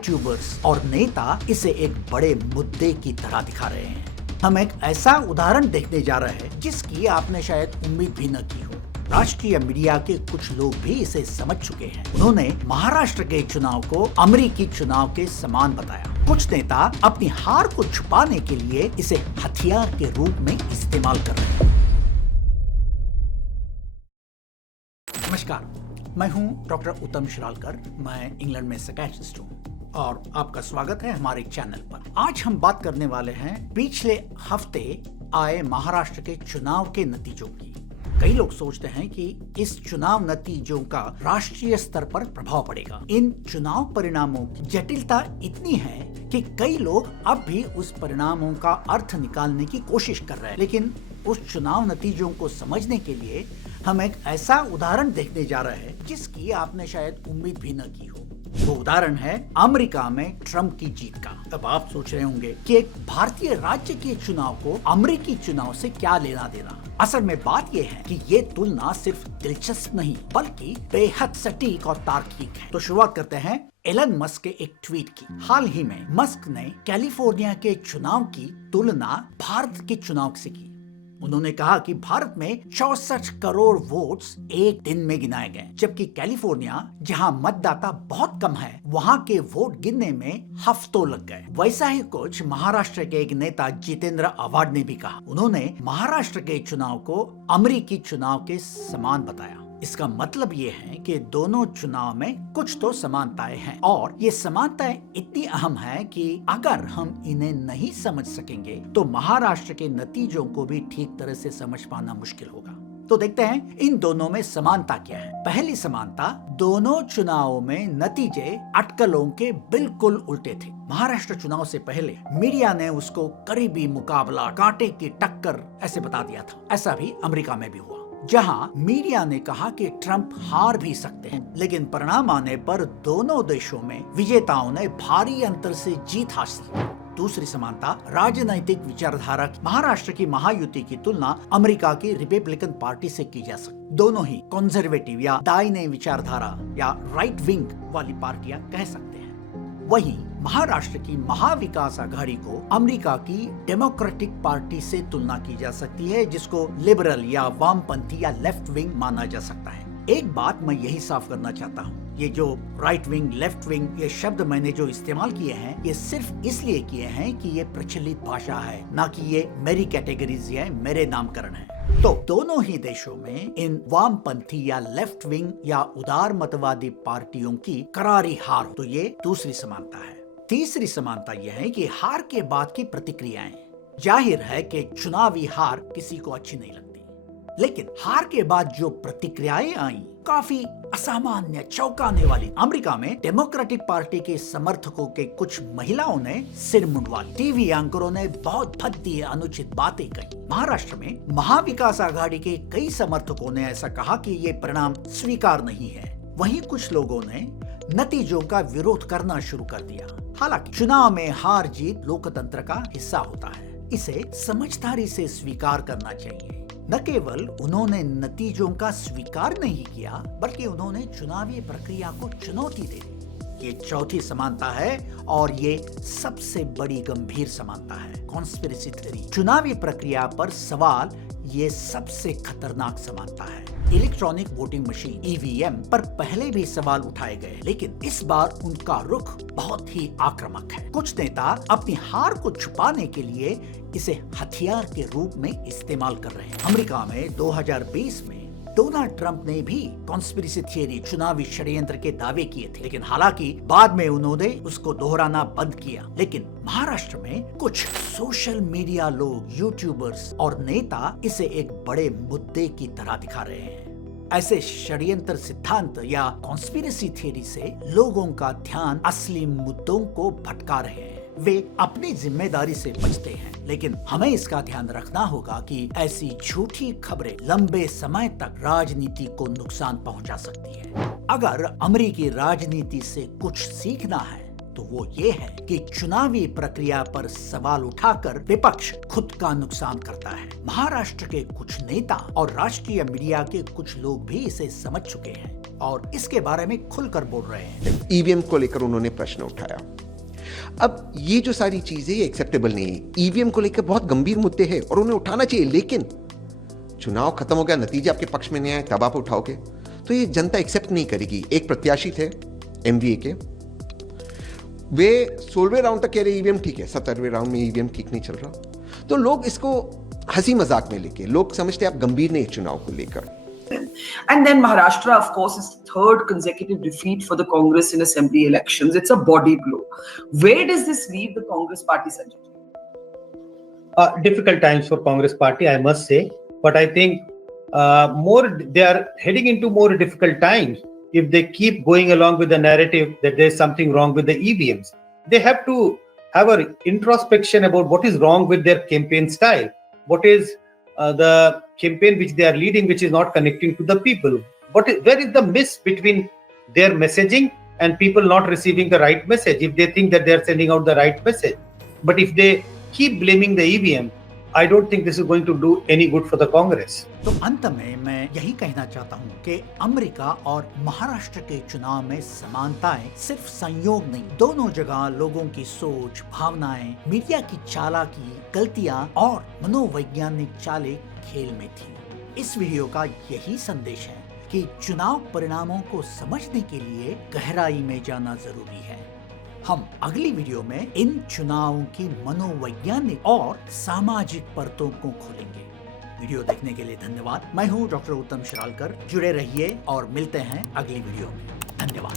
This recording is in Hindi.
यूट्यूबर्स और नेता इसे एक बड़े मुद्दे की तरह दिखा रहे हैं। हम एक ऐसा उदाहरण देखने जा रहे हैं जिसकी आपने शायद उम्मीद भी न की हो। राष्ट्रीय मीडिया के कुछ लोग भी इसे समझ चुके हैं। उन्होंने महाराष्ट्र के चुनाव को अमेरिकी चुनाव के समान बताया। कुछ नेता अपनी हार को छुपाने के लिए इसे हथियार के रूप में इस्तेमाल कर रहे हैं। नमस्कार, मैं हूं डॉक्टर उत्तम शिरालकर। मैं इंग्लैंड में साइकियाट्रिस्ट हूं और आपका स्वागत है हमारे चैनल पर। आज हम बात करने वाले हैं पिछले हफ्ते आए महाराष्ट्र के चुनाव के नतीजों की। कई लोग सोचते हैं कि इस चुनाव नतीजों का राष्ट्रीय स्तर पर प्रभाव पड़ेगा। इन चुनाव परिणामों की जटिलता इतनी है कि कई लोग अब भी उस परिणामों का अर्थ निकालने की कोशिश कर रहे हैं। लेकिन उस चुनाव नतीजों को समझने के लिए हम एक ऐसा उदाहरण देखने जा रहे हैं जिसकी आपने शायद उम्मीद भी न की हो। वो उदाहरण है अमेरिका में ट्रंप की जीत का। अब आप सोच रहे होंगे कि एक भारतीय राज्य के चुनाव को अमेरिकी चुनाव से क्या लेना देना। असल में बात यह है कि ये तुलना सिर्फ दिलचस्प नहीं बल्कि बेहद सटीक और तार्किक है। तो शुरुआत करते हैं एलन मस्क के एक ट्वीट की। हाल ही में मस्क ने कैलिफोर्निया के चुनाव की तुलना भारत के चुनाव से की। उन्होंने कहा कि भारत में 64 करोड़ वोट्स एक दिन में गिनाए गए, जबकि कैलिफोर्निया जहां मतदाता बहुत कम है वहां के वोट गिनने में हफ्तों लग गए। वैसा ही कुछ महाराष्ट्र के एक नेता जितेंद्र आव्हाड ने भी कहा। उन्होंने महाराष्ट्र के चुनाव को अमेरिकी चुनाव के समान बताया। इसका मतलब ये है कि दोनों चुनाव में कुछ तो समानताएं हैं और ये समानताएं इतनी अहम है कि अगर हम इन्हें नहीं समझ सकेंगे तो महाराष्ट्र के नतीजों को भी ठीक तरह से समझ पाना मुश्किल होगा। तो देखते हैं इन दोनों में समानता क्या है। पहली समानता, दोनों चुनावों में नतीजे अटकलों के बिल्कुल उल्टे थे। महाराष्ट्र चुनाव से पहले मीडिया ने उसको करीबी मुकाबला, कांटे की टक्कर ऐसे बता दिया था। ऐसा भी अमेरिका में भी हुआ, जहां मीडिया ने कहा कि ट्रंप हार भी सकते हैं, लेकिन परिणाम आने पर दोनों देशों में विजेताओं ने भारी अंतर से जीत हासिल की। दूसरी समानता, राजनैतिक विचारधारा। महाराष्ट्र की महायुति की तुलना अमेरिका की रिपब्लिकन पार्टी से की जा सकती। दोनों ही कंजर्वेटिव या दाहिने विचारधारा या राइट विंग वाली पार्टियां कह सकते हैं। वहीं महाराष्ट्र की महाविकास आघाड़ी को अमेरिका की डेमोक्रेटिक पार्टी से तुलना की जा सकती है, जिसको लिबरल या वामपंथी या लेफ्ट विंग माना जा सकता है। एक बात मैं यही साफ करना चाहता हूँ, ये जो राइट विंग, लेफ्ट विंग, ये शब्द मैंने जो इस्तेमाल किए हैं ये सिर्फ इसलिए किए हैं कि ये प्रचलित भाषा है, ना कि ये मेरी कैटेगरीज या मेरे नामकरण है। तो दोनों ही देशों में इन वामपंथी या लेफ्ट विंग या उदार मतवादी पार्टियों की करारी हार हो, तो ये दूसरी समानता है। तीसरी समानता यह है कि हार के बाद की प्रतिक्रियाएं। जाहिर है कि चुनावी हार किसी को अच्छी नहीं लगती, लेकिन हार के बाद जो प्रतिक्रियाएं आई काफी असामान्य, चौंकाने वाली। अमेरिका में डेमोक्रेटिक पार्टी के समर्थकों के कुछ महिलाओं ने सिर मुंडवा ली। टीवी एंकरों ने बहुत भद्दी, अनुचित बातें कही। महाराष्ट्र में महाविकास आघाड़ी के कई समर्थकों ने ऐसा कहा कि ये परिणाम स्वीकार नहीं है। वहीं कुछ लोगों ने नतीजों का विरोध करना शुरू कर दिया। हालांकि चुनाव में हार जीत लोकतंत्र का हिस्सा होता है, इसे समझदारी से स्वीकार करना चाहिए। न केवल उन्होंने नतीजों का स्वीकार नहीं किया बल्कि उन्होंने चुनावी प्रक्रिया को चुनौती दे दी। ये चौथी समानता है और ये सबसे बड़ी गंभीर समानता है, कॉन्स्पिरेसी थ्योरी। चुनावी प्रक्रिया पर सवाल ये सबसे खतरनाक समानता है। इलेक्ट्रॉनिक वोटिंग मशीन ईवीएम पर पहले भी सवाल उठाए गए, लेकिन इस बार उनका रुख बहुत ही आक्रामक है। कुछ नेता अपनी हार को छुपाने के लिए इसे हथियार के रूप में इस्तेमाल कर रहे हैं। अमेरिका में 2020 में डोनाल्ड ट्रंप ने भी कॉन्स्पिरेसी थियरी, चुनावी षड्यंत्र के दावे किए थे, लेकिन हालांकि बाद में उन्होंने उसको दोहराना बंद किया। लेकिन महाराष्ट्र में कुछ सोशल मीडिया लोग, यूट्यूबर्स और नेता इसे एक बड़े मुद्दे की तरह दिखा रहे हैं। ऐसे षड्यंत्र सिद्धांत या कॉन्स्पिरेसी थियरी से लोगों का ध्यान असली मुद्दों को भटका रहे हैं। वे अपनी जिम्मेदारी से बचते हैं, लेकिन हमें इसका ध्यान रखना होगा कि ऐसी झूठी खबरें लंबे समय तक राजनीति को नुकसान पहुंचा सकती है। अगर अमेरिकी राजनीति से कुछ सीखना है तो वो ये है कि चुनावी प्रक्रिया पर सवाल उठाकर विपक्ष खुद का नुकसान करता है। महाराष्ट्र के कुछ नेता और राष्ट्रीय मीडिया के कुछ लोग भी इसे समझ चुके हैं। और इसके बारे में खुलकर बोल रहे हैं। ईवीएम को लेकर उन्होंने प्रश्न उठाया। अब ये जो सारी चीजें ये एक्सेप्टेबल नहीं है। ईवीएम को लेकर बहुत गंभीर मुद्दे हैं और उन्हें उठाना चाहिए, लेकिन चुनाव खत्म हो गया, नतीजे आपके पक्ष में नहीं आए, तब आप उठाओगे तो ये जनता एक्सेप्ट नहीं करेगी। एक प्रत्याशी थे एमवीए के, वे 16वें राउंड तक कह रहे ईवीएम ठीक है, 17वें राउंड में ईवीएम ठीक नहीं चल रहा, तो लोग इसको हंसी मजाक में लेके, लोग समझते आप गंभीर नहीं चुनाव को लेकर। And then Maharashtra, of course, is the third consecutive defeat for the Congress in assembly elections. It's a body blow. Where does this leave the Congress party, Sanjay? Difficult times for Congress party, I must say. But I think they are heading into more difficult times if they keep going along with the narrative that there's something wrong with the EVMs. They have to have an introspection about what is wrong with their campaign style. What is the campaign which they are leading, which is not connecting to the people? Where is the miss between their messaging and people not receiving the right message if they think that they are sending out the right message? But if they keep blaming the EVM, I don't think this is going to do any good for the Congress. तो अंत में मैं यही कहना चाहता हूँ कि अमेरिका और महाराष्ट्र के चुनाव में समानताएं सिर्फ संयोग नहीं, दोनों जगह लोगों की सोच, भावनाएं, मीडिया की चालाकी, गलतियां और मनोवैज्ञानिक चालें खेल में थी। इस वीडियो का यही संदेश है कि चुनाव परिणामों को समझने के लिए गहराई में जाना जरूरी है। हम अगली वीडियो में इन चुनावों की मनोवैज्ञानिक और सामाजिक परतों को खोलेंगे। वीडियो देखने के लिए धन्यवाद। मैं हूं डॉक्टर उत्तम शिरालकर। जुड़े रहिए और मिलते हैं अगली वीडियो में। धन्यवाद।